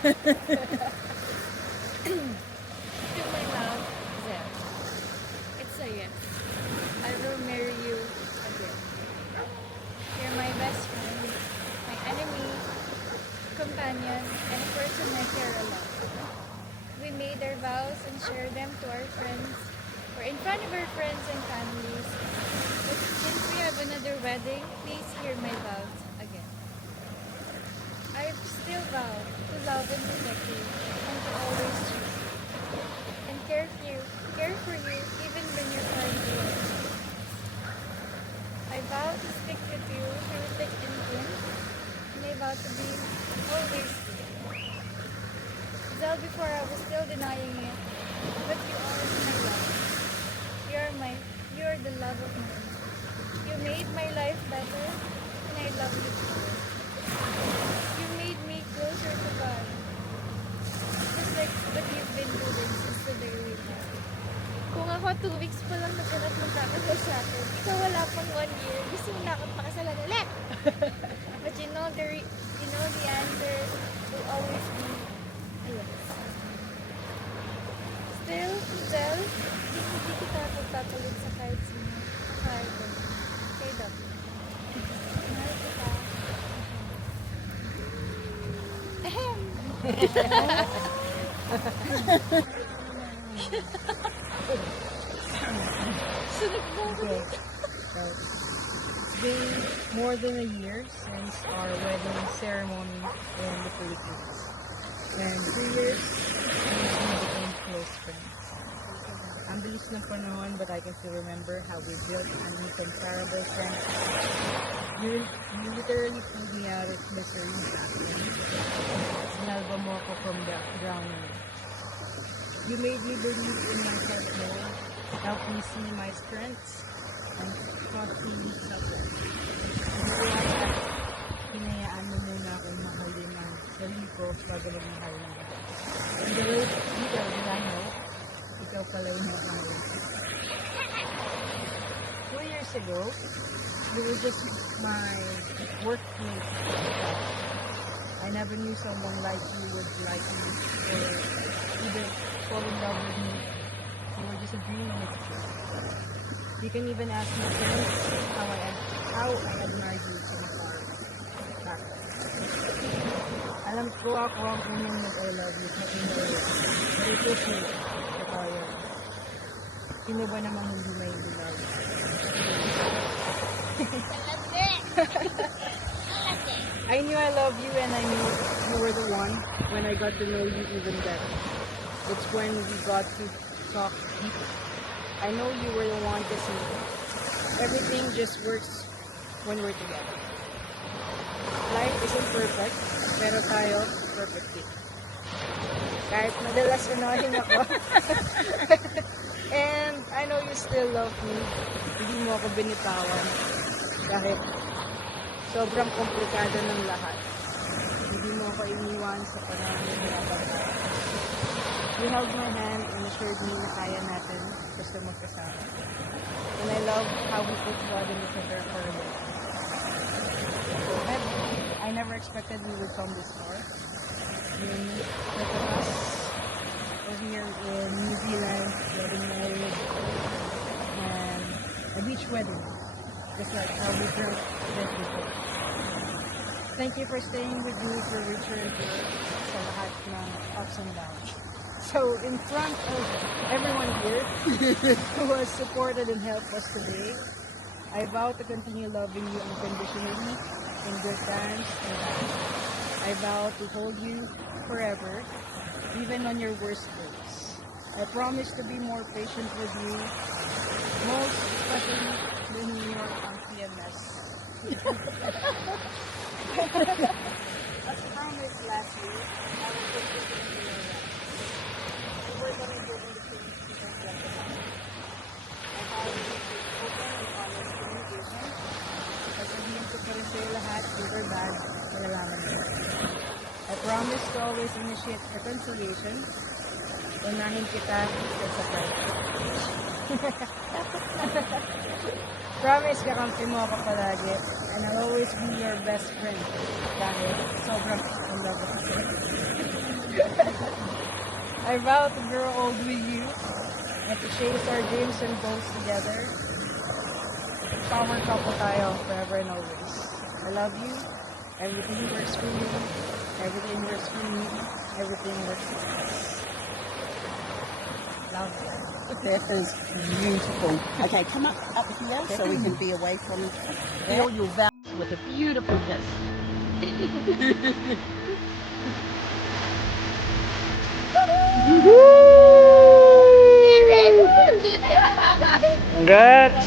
To my love, Zeb. It's a yes. I will marry you again. You're my best friend, my enemy, companion, and person I care a lot. We made our vows and shared them to our friends, or in front of our friends and families. But since we have another wedding, please hear my vows again. I still vow to love and protect you, and to always choose you, and care for you even when you're far away. I vow to stick with you through thick and thin, and I vow to be always here. Zell, before I was still denying it, but you are my love. You are the love of my life. You made my life better, and I love you for it. You made me closer to God, just like what you've been doing since the day we met. Kung ako 2 weeks pa lang naganap magkakasal sa akin, ikaw wala pang 1 year, gusto mo na akong pakasalan ulit. But you know the answer will always be a yes. Still, Zell, hindi kita pagpapalit sa kahit sino. Kahit doon. Kay Dap. Mahal kita. Ahem. Sunog mo ako. Okay. So, it's been more than a year since our wedding ceremony in the Philippines. And 2 years since we became close friends. Ang bilis ng panahon, but I can still remember how we built an incomparable friendship. You literally pulled me out of misery back then. Sinalva mo ako from drowning. You made me believe in myself more, helped me see my strengths, and taught me self-love. Kaya hinayaan mo muna akong mahalin ang sarili ko bago magmahal ng iba. And the road detail that I know, ikaw pala yung mahalin. 2 years ago, you were just my workmate. I never knew someone like you would like me or even fall in love with me. You were just a dream and it's true. You can even ask my friends how I admired you from afar back then. Alam ko ako ang unang nag-I love you sa Pinoy. But it was you, Katayan. Sino ba namang hindi may love? I knew I loved you and I knew you were the one when I got to know you even better. It's when we got to talk deeper. I know you were the one kasi everything just works when we're together. Life isn't perfect, pero tayo perfect din. Kahit madalas unahin ako. And I know you still love me. Hindi mo ako binitawan. Kahit sobrang komplikado ng lahat. Hindi mo ako iniwan sa panahon ng hirapan. You held my hand and assured me na kaya natin basta magkasama. And I love how we put God in each other for a bit. I never expected we would come this far. Look at us. We're here in New Zealand, getting married, and a beach wedding, just like how we dreamt of it before. Thank you for staying with me through richer and pure sa lahat ng ups and downs. So, in front of everyone here who has supported and helped us today, I vow to continue loving you unconditionally in good times and bad. I vow to hold you forever, even on your worst days. I promise to be more patient with you, most especially when you're on PMS. As promised last year, I will put this into your life. We're going to give you the things you don't get about. I vow to be open and honest communication. Sasabihin ko pa rin sa'yo lahat, good or bad, malalaman mo. I promise to always initiate reconciliation. Unahin kita sa pride. Promise kakampi mo ako palagi. And I'll always be your best friend. Dahil sobrang in love ako sa iyo. I vow to grow old with you and to chase our dreams and goals together. Power couple tayo forever and always. I love you. Everything works for you. Everything works for me. Everything works for us. Love you. That is beautiful. Okay, come up here so we can be away from feel your vows with a beautiful kiss. Congrats!